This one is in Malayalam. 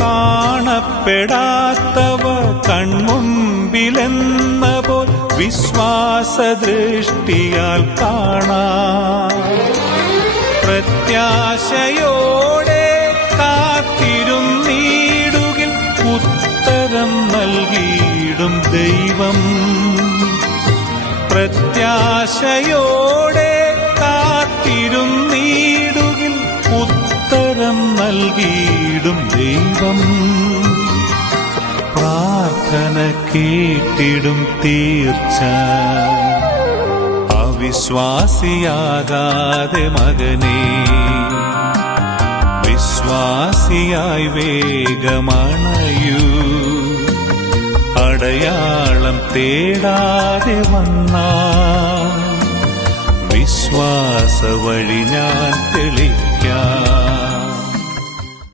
കാണപ്പെടാത്തവ കൺമുമ്പിലെന്ന പോൽ വിശ്വാസദൃഷ്ടിയാൽ കാണാം. പ്രത്യാശയോടെ കാത്തിരുന്നീടുകിൽ ഉത്തരം നൽകിയിടും ദൈവം. പ്രത്യാശയോടെ കാത്തിരുന്നീടുകിൽ ഉത്തരം നൽകിയിടും ദൈവം. പ്രാർത്ഥന കേട്ടിടും തീർച്ച. അവിശ്വാസിയാകാതെ മകനേ, വിശ്വാസിയായി വേഗമണയൂ. അടയാളം തേടാതെ വന്നാൽ വിശ്വാസ വഴി ഞാൻ തെളിക്കാം.